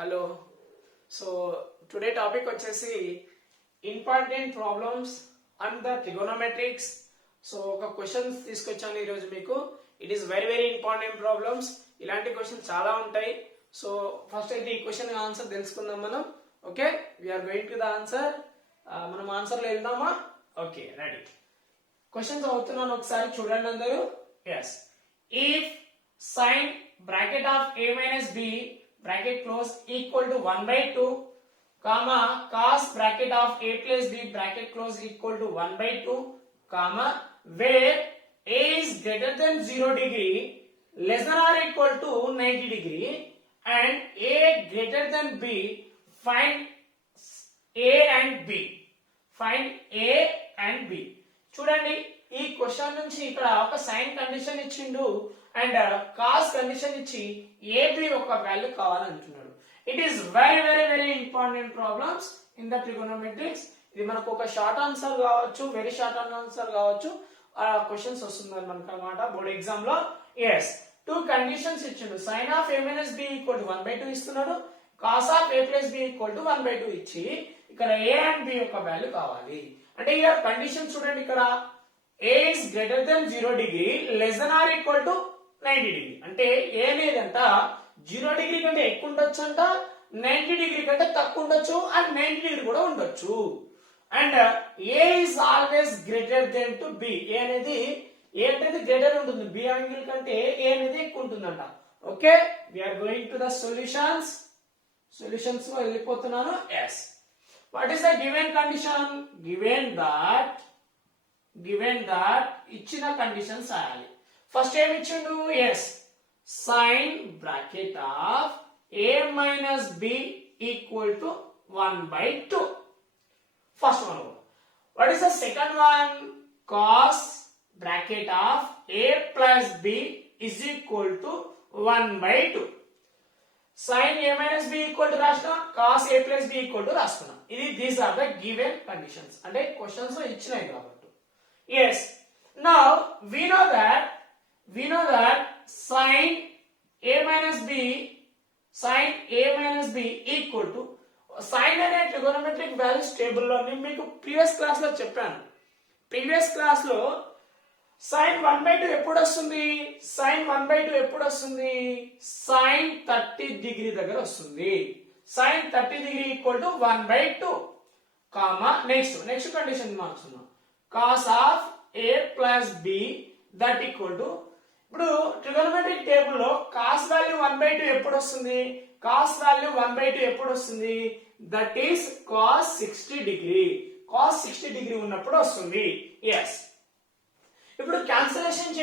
Hello. So today topic వచ్చేసి important problems and the trigonometrics. So ఒక questions తీసుకొచ్చాను ఈరోజు మీకు. It is very very important problems. ఇలాంటి క్వశ్చన్స్ చాలా ఉంటాయి. సో ఫస్ట్ అయితే ఈ క్వశ్చన్ ఆన్సర్ తెలుసుకుందాం మనం. Okay, we are going to the answer. మనం ఆన్సర్లో వెళ్దామా? Okay, ready. క్వశ్చన్స్ అవుతున్నాను, ఒకసారి చూడండి అందరూ. Yes, if sin bracket of a minus b bracket close equal to 1/2 comma cos bracket of a plus b bracket close equal to 1/2 comma where a is greater than 0 degree less than or equal to 90 degree and a greater than b, find a and b. Find a and b. చూడండి, ఈ question నుంచి ఇక్కడ ఒక sine condition ఇచ్చిండు and cos condition ఇచ్చి A B ఒక value కావాలంటున్నాడు. It is very very very important problems in the trigonometrics. ఇది మనకు ఒక షార్ట్ ఆన్సర్ కావచ్చు, వెరీ షార్ట్ ఆన్సర్ కావచ్చు, క్వశ్చన్స్ వస్తుంది మనకు అనమాట బోర్డ్ ఎగ్జామ్ లో. ఎస్, టూ కండిషన్స్ ఇచ్చిండు. Sine of A minus B equal to 1/2 ఇస్తున్నాడు, cos of A plus B equal to 1/2 ఇచ్చి ఇక్కడ ఏ అండ్ బి యొక్క వాల్యూ కావాలి. అంటే ఇక కండిషన్ చూడండి, ఇక్కడ a is greater than 0 degree less than or equal to 90 degree. అంటే ఏ అనేదంట 0 డిగ్రీ కంటే ఎక్కువ ఉండొచ్చు అంట, 90 డిగ్రీ కంటే తక్కువ ఉండొచ్చు, అండ్ 90 డిగ్రీ కూడా ఉండొచ్చు. And a is always greater than to b. a అనేది a అనేది గ్రేటర్ ఉంటుంది, b యాంగిల్ కంటే a అనేది ఎక్కువ ఉంటుందంట. Okay, we are going to the solutions లో వెళ్ళిపోతున్నాను. yes, what is the given condition? given that ఇచ్చిన కండిషన్స్ రాయాలి. ఫస్ట్ ఏమి ఇచ్చిండు? Yes, sine bracket of a minus b equal to 1/2. First one. What is the second one? Cos bracket of a plus b is equal to 1/2. Sine a minus b equal to రాసిన, cos a plus b equal to రాసుకున్నాం. ఇది these are the given conditions, అంటే questions లో ఇచ్చినాయి కాబట్టి. Yes, now we know that sin a minus b equal to sin అనే trigonometric values table లో నేను మీకు ప్రీవియస్ క్లాస్ లో చెప్పాను. ప్రీవియస్ క్లాస్ లో sin 1/2 ఎప్పుడు వస్తుంది? sin 1/2 ఎప్పుడు వస్తుంది? sin 30 డిగ్రీ దగ్గర వస్తుంది. sin 30 degree equal to 1/2 comma next condition మార్చుకున్నాం, cos of a plus b that equal to. ఇప్పుడు ట్రిగోనోమెట్రిక్ టేబుల్ లో cos వాల్యూ 1/2 ఎప్పుడు వస్తుంది? cos వాల్యూ 1/2 ఎప్పుడు వస్తుంది? That is cos 60 degree. cos 60 degree ఉన్నప్పుడు వస్తుంది. ఎస్, ఇప్పుడు క్యాన్సిలేషన్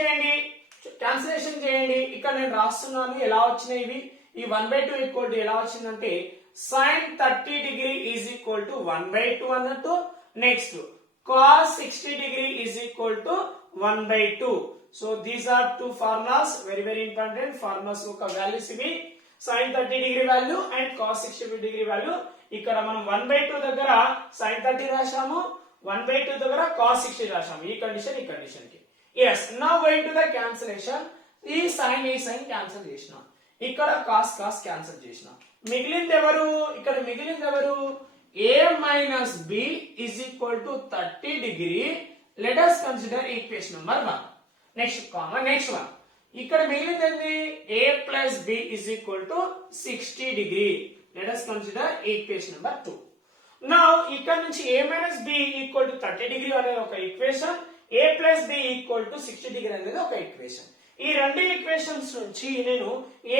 చేయండి. ఇక్కడ నేను రాస్తున్నాను ఎలా వచ్చినాయి ఇవి. ఈ 1/2 ఈక్వల్ టు ఎలా వచ్చిందంటే sin 30 degree is equal to 1/2 అన్నట్టు. Next cos 60 degree is equal to 1/2. So these are two formulas, very very important formulas యొక్క values ఇవి. sin 30 degree value and cos 60 degree value. ఇక్కడ మనం 1/2 దగ్గర sin 30 రాశాము, 1/2 దగ్గర cos 60 రాశాము. ఈ కండిషన్ కి. yes, now going to the cancellation. ఈ sin క్యాన్సిల్ చేసినాం, ఇక్కడ cos క్యాన్సిల్ చేసినాం. మిగిలింది ఎవరు? a minus b is equal to 30 degree. Let us consider equation number 1. Next one. ఇక్కడ మిగిలింది ఏంది? a plus b is equal to 60 degree. Let us consider equation number 2. Now ఇక్కడ నుంచి a minus b equal to 30 degree అనేది ఒక equation, a plus b equal to 60 degree అనేది ఒక equation. ఈ రెండు ఈక్వేషన్స్ నుంచి నేను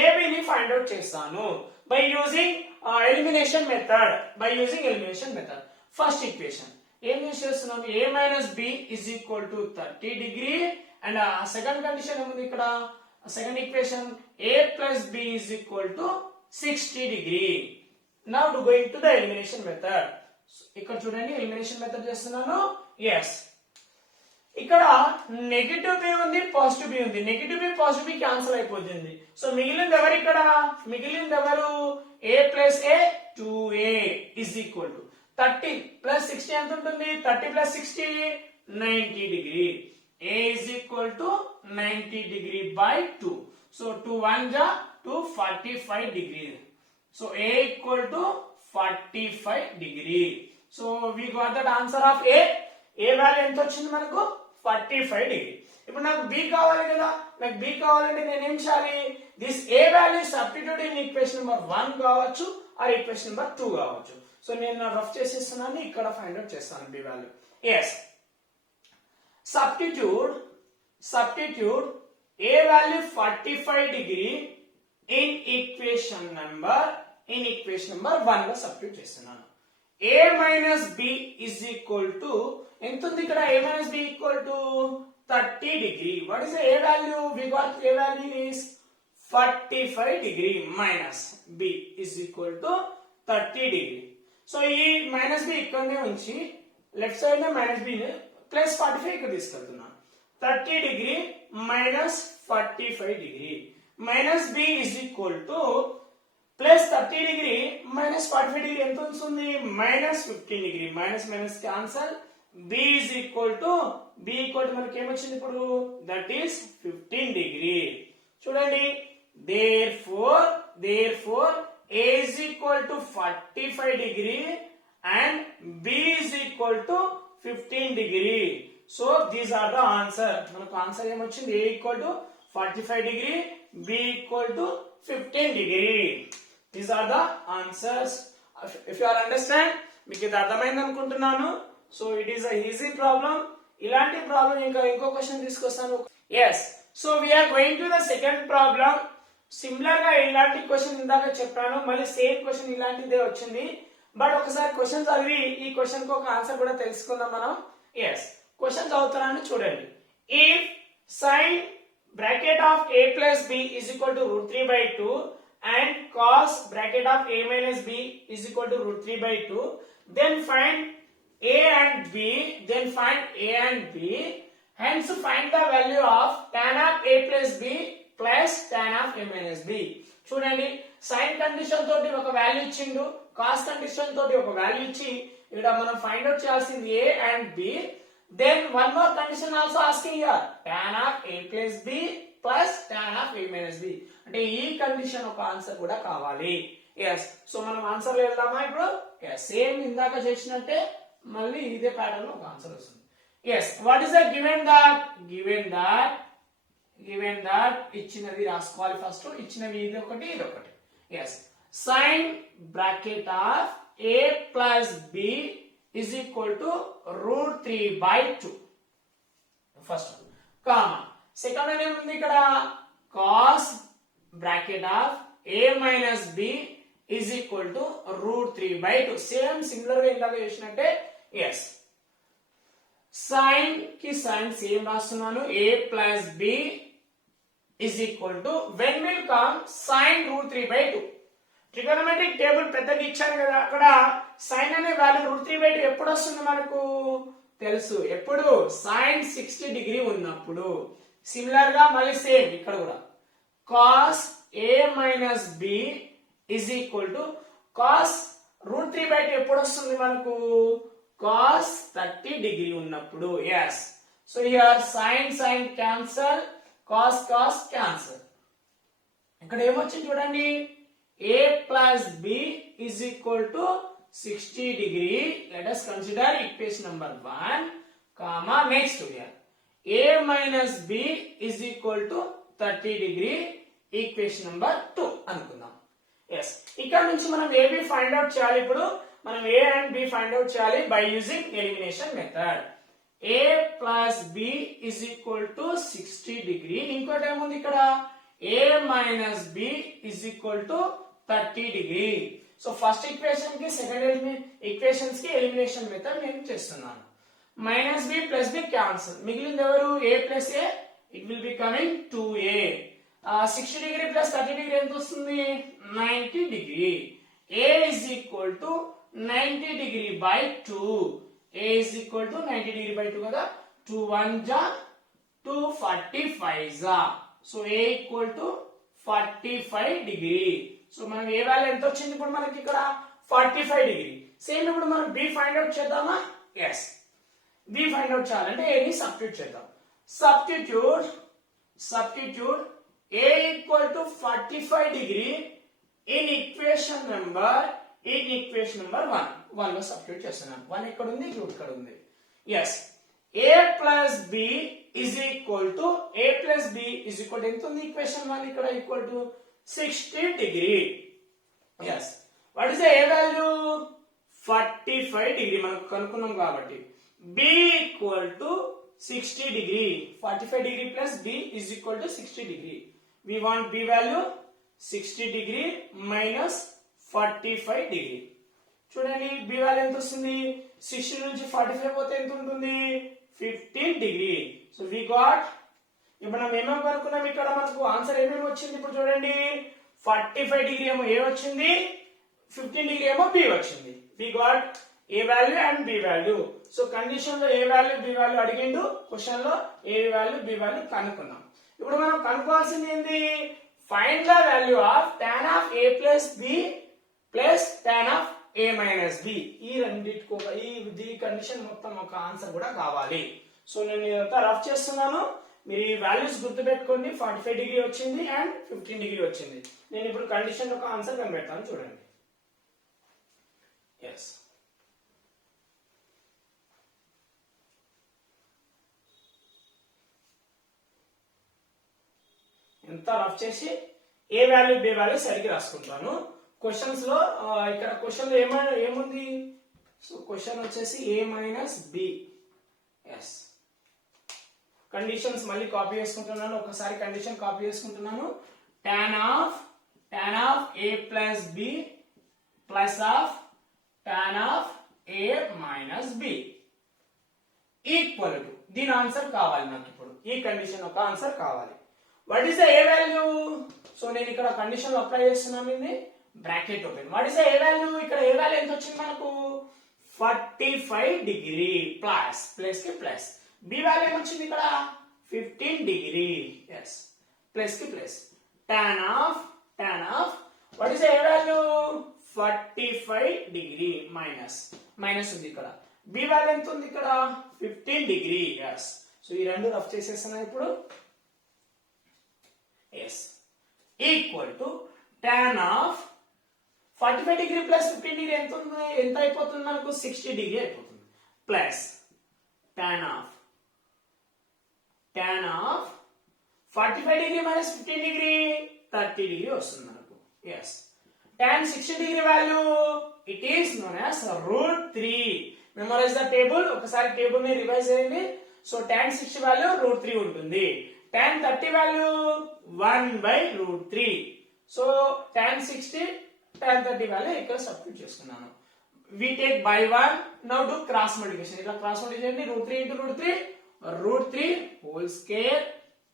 ab ని ఫైండ్ అవుట్ చేస్తాను by using elimination method. First equation ఏం చేస్తున్నాం? a minus b is equal to 30 degree and second condition ఏముంది ఇక్కడ? Second equation a plus b is equal to 60 degree. Now going to the elimination method. ఇక్కడ చూడండి, elimination method చేస్తున్నాను. yes, ఇక్కడ negative B ఉంది, positive B ఉంది. Negative B positive B cancel అయిపోతుంది. So మిగిలింది ఎవరు? ఇక్కడ మిగిలింది ఎవరు? a plus a 2a is equal to 30 plus 60 ఎంత ఉంటుంది? 30 plus 60 90 degree. a is equal to 90 degree by 2. So 2 1 ja 245 degree. So A equal to 45 degree. So we got that answer of A. A value ఎంత వచ్చింది మనకు 45 degree. ఇప్పుడు నాకు B కావాలి కదా, నాకు B కావాలంటే నేను ఏం చేయాలి, this A value substitute in equation number 1 కావచ్చు ఆర్ ఈక్వేషన్ నెంబర్ 2 కావచ్చు. సో నేను రఫ్ చేసేస్తున్నాను, ఇక్కడ ఫైండ్ అవుట్ చేస్తాను B value. yes, substitute A value 45 degree in equation number 1 లో సబ్స్టిట్యూట్ చేస్తున్నాను. A minus B is equal to ఎంత ఉంది ఇక్కడ, A minus B equal to 30 degree. What is the A value? We got A value is 45 degree minus B is equal to 30 degree. So ఈ minus B ఇక్కడనే ఉంచి left side నే minus B ని plus 45 ఇక్కడ తీసుకెళ్తున్నాను. 30 degree minus 45 degree minus B is equal to plus 30 degree minus 45 degree ఎంత వస్తుంది, minus 15 degree. minus minus cancel. B is equal to మనకి ఏమొచ్చింది ఇప్పుడు, that is 15 degree. చూడండి, therefore A is equal to 45 degree and B is equal to 15 degree. So these are the answer. మనకు answer ఏమొచ్చింది, A equal to 45 degree, B equal to 15 degree. These are the answers. If you are understand, మీకు ఇది అర్థమైంది అనుకుంటున్నాను. So it is a easy problem. ఇలాంటి problem ఇంకో question తీసుకొస్తాను. yes, so we are going to the second problem. Similar గా ఇలాంటి question ఇందాక చెప్పాను, మళ్ళీ సేమ్ క్వశ్చన్ ఇలాంటిదే వచ్చింది. బట్ ఒకసారి క్వశ్చన్ చదివి ఈ క్వశ్చన్ కి ఒక ఆన్సర్ కూడా తెలుసుకుందాం మనం. yes, క్వశ్చన్ చదువుతున్నాను చూడండి. if sin bracket of a plus b is equal to √3/2 and cos bracket of a minus b is equal to √3/2, then find a and b, hence find the value of tan of a plus b plus tan of a minus b. చూడండి, sign condition తోటి ఒక value ఇచ్చిండు, cos condition తోటి ఒక value ఇచ్చి ఇక్కడ మనం find out చేయాల్సింది a and b. then one more condition also asking here, tan of a plus b plus tan of a minus b. అంటే ఈ కండిషన్ ఒక ఆన్సర్ కూడా కావాలి. yes, సో మనం ఆన్సర్ వెళ్దామా ఇప్పుడు. yes, సేమ్ ఇందాక చేసినట్టే మళ్ళీ ఇదే ప్యాటర్న్ లో ఒక ఆన్సర్ వస్తుంది. yes, what is the given that ఇచ్చినది రాసుకోవాలి ఫస్ట్, ఇచ్చినవి ఇది ఒకటి ఇది ఒకటి. yes, sin bracket of a plus b is equal to √3/2 first, comma second ఏముంది ఇక్కడ, cos bracket of a minus b is equal to √3/2. Same similar గా ఇందాక చేసినట్టే. yes, sin కి sin సేమ్ రాస్తున్నాను, a plus b is equal to when will come sin √3/2. Trigonometric table పెద్దగా ఇచ్చాను కదా, అక్కడ sin అనే వాల్యూ √3/2 ఎప్పుడు వస్తుంది మనకు తెలుసు, ఎప్పుడు sin 60 డిగ్రీ ఉన్నప్పుడు. సిమిలర్ గా మళ్ళీ సేమ్ ఇక్కడ కూడా cos a minus b is equal to cos √3/2 ఎప్పుడు వస్తుంది మనకు, cos 30 డిగ్రీ ఉన్నప్పుడు. yes, so here sin cancel, cos cancel. ఇక్కడ ఏమొచ్చింది చూడండి, a plus b is equal to 60 degree. Let us consider equation number 1, comma next here a minus b is equal to 30 degree, equation number 2 అనుకుందాం. yes, ఇక్కడ నుంచి మనం ab find out చేయాలి. ఇప్పుడు మనం a and b find out చేయాలి by using elimination method. a plus b is equal to 60 degree. ఇంకోటి ఏముంది ఇక్కడ, a minus b is equal to 30 degree. So first equation కి సెకండ్ ఈక్వేషన్స్ కి elimination method నేను చేస్తున్నాను. Minus b plus b cancel, మిగిలింది ఎవరు, a plus a, it will be coming 2a. 60 degree plus 30 degree ఎంత వస్తుంది, 90 degree. a is equal to 90 degree by 2. a is equal to 90 degree by 2 కదా, 2 1 ja 245 ja. So a equal to 45 degree. So మనం ఏ value ఎంత వచ్చింది ఇప్పుడు మనకి ఇక్కడ 45 degree. Same ఇప్పుడు మనం b ఫైండ్ అవుట్ చేద్దామా. yes, b ఫైండ్ అవుట్ చేయాలంటే a ని సబ్స్టిట్యూట్ చేద్దాం. substitute a equal to 45 degree in equation number 1 లో సబ్స్టిట్యూట్ చేస్తున్నాను. 1 ఎక్కడ ఉంది, ఇక్కడ ఉంది. Yes, a plus b is equal to ఎంత ఉంది ఈక్వేషన్ 1 ఇక్కడ equal to 60 degree. yes, what is the a value? 45 degree మనకు కనుక్కున్నాం కాబట్టి b equal to 60 degree. 45 degree plus b is equal to 60 degree. we want b value 60 degree minus 45 degree. చూడండి b value ఎంత వస్తుంది, 60 నుంచి 45 పోతే ఎంత ఉంటుంది, 15 degree. సో we got, ఇప్పుడు మనం ఏమేమి కనుక్కున్నాం, ఇక్కడ మనకు ఆన్సర్ ఏమేమి వచ్చింది. ఇప్పుడు చూడండి 45 degree ఏమో a వచ్చింది, 15 degree ఏమో b వచ్చింది. we got a value and b value. So condition లో a value b value అడిగిండు, క్వశ్చన్ లో a value b value కనుక్కున్నాం. ఇప్పుడు మనం కనుక్కోవాల్సింది ఏంది, find the value of tan of a plus b plus tan of a minus b. ఈ రెండిటికి ఈ condition మొత్తం ఒక ఆన్సర్ కూడా కావాలి. సో నేను ఇదంతా రఫ్ చేస్తున్నాను, మీరు ఈ వాల్యూస్ గుర్తుపెట్టుకోండి. 45 degree వచ్చింది అండ్ 15 degree వచ్చింది. నేను ఇప్పుడు కండిషన్ ఒక ఆన్సర్ కనిపెడతాను, చూడండి. ఎస్, ఎంత రఫ్ చేసి ఏ వాల్యూ బి వాల్యూ సరిగ్గా రాసుకుంటాను. క్వశ్చన్స్ లో ఇక్కడ క్వశ్చన్ లో ఏముంది, సో క్వశ్చన్ వచ్చేసి a minus b. Yes, conditions మళ్ళీ కాపీ చేసుకుంటున్నాను, ఒకసారి కండిషన్ కాపీ చేసుకుంటున్నాను. tan of a plus b plus of tan of a minus b equal to, దీని ఆన్సర్ కావాలి నాకు. ఇప్పుడు ఈ కండిషన్ ఒక ఆన్సర్ కావాలి. What is the A value, so నేను ఇక్కడ కండిషన్ లో అప్లై చేస్తున్నాను, ఇది bracket open. What is the A value, ఇక్కడ ఏ వాల్యూ ఎంత వచ్చింది మనకు, 45 degree ప్లస్ ప్లస్ కి ప్లస్. బి వాల్యూ ఏమొచ్చింది ఇక్కడ 15 degree. ఎస్, ప్లస్ కి plus. tan of what is the A value 45 degree minus ఉంది ఇక్కడ. బి వాల్యూ ఎంత ఉంది ఇక్కడ 15 degree. ఎస్, సో ఈ రెండు రఫ్ చేసేస్తున్నా ఇప్పుడు. Yes, equal to tan of 45 degree plus 15 degree ఎంత అయిపోతుంది మనకు, 60 degree అయిపోతుంది. Plus tan of 45 degree minus 15 degree 30 degree వస్తుంది మనకు. Yes, tan 60 degree value it is known as √3. Memorise the table, ఒకసారి టేబుల్ ని రివైజ్ చేయండి. సో tan 60 వాల్యూ √3 ఉంటుంది. tan 30 value 1/√3. So tan 60 tan 30 value ఇక్కడ సబ్స్టిట్యూట్ చేసుకున్నాను. we take by 1. now do cross multiplication. ఇట్లా cross multiplication చేయండి. √3 into √3 whole square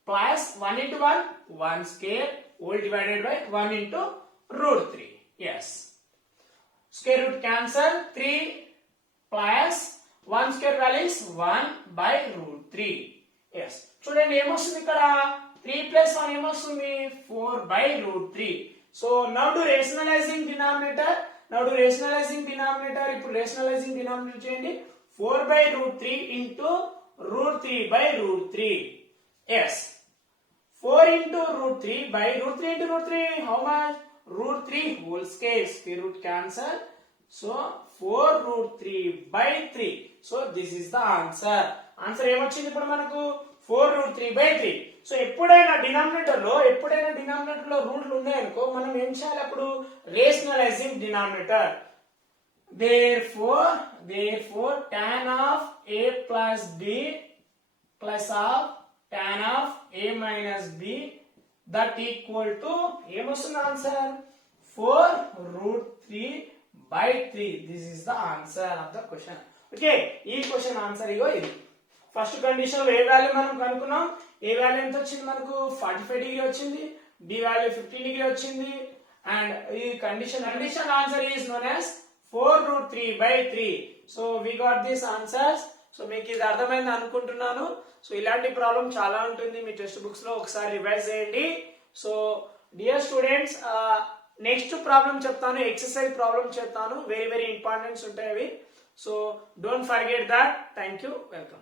plus 1 into 1 square whole divided by 1 into √3. yes, square root cancel, 3 plus 1 square value is 1/√3. yes, చూడండి ఏమొస్తుంది ఇక్కడ 3 plus 1 ఏమొస్తుంది 4/√3. so now do rationalizing denominator. ఇప్పుడు rationalizing denominator చేయండి. 4/√3 into √3/√3. yes, 4 into √3/√3 into √3 how much, √3 whole square, square root cancel. so 4√3/3. so this is the answer. ఏమొచ్చింది ఇప్పుడు మనకు 4√3/3. So ఎప్పుడైనా డినామినేటర్ లో రూట్లు ఉన్నాయనుకో మనం ఏం చేయాలి, అప్పుడు rationalising denominator. therefore tan of a plus b plus of tan of a minus b that equal to ఏమొస్తుంది answer 4√3/3. this is the answer of the question. Okay, ఈ క్వశ్చన్ ఆన్సర్ ఇగో ఇది. First condition లో ఏ value మనం కనుక్కున్నాం, ఏ value ఎంత వచ్చింది మనకు 45 degree వచ్చింది, B value 15 degree వచ్చింది. అండ్ ఈ condition answer is known as 4√3/3. So we got this answers. So మీకు ఇది అర్థమైంది అనుకుంటున్నాను. సో ఇలాంటి ప్రాబ్లం చాలా ఉంటుంది మీ టెక్స్ట్ బుక్స్ లో, ఒకసారి రివైజ్ చేయండి. So dear students, next problem చెప్తాను, ఎక్సర్సైజ్ ప్రాబ్లం చెప్తాను, వెరీ ఇంపార్టెంట్స్ ఉంటాయి అవి. So don't forget that. Thank you, welcome.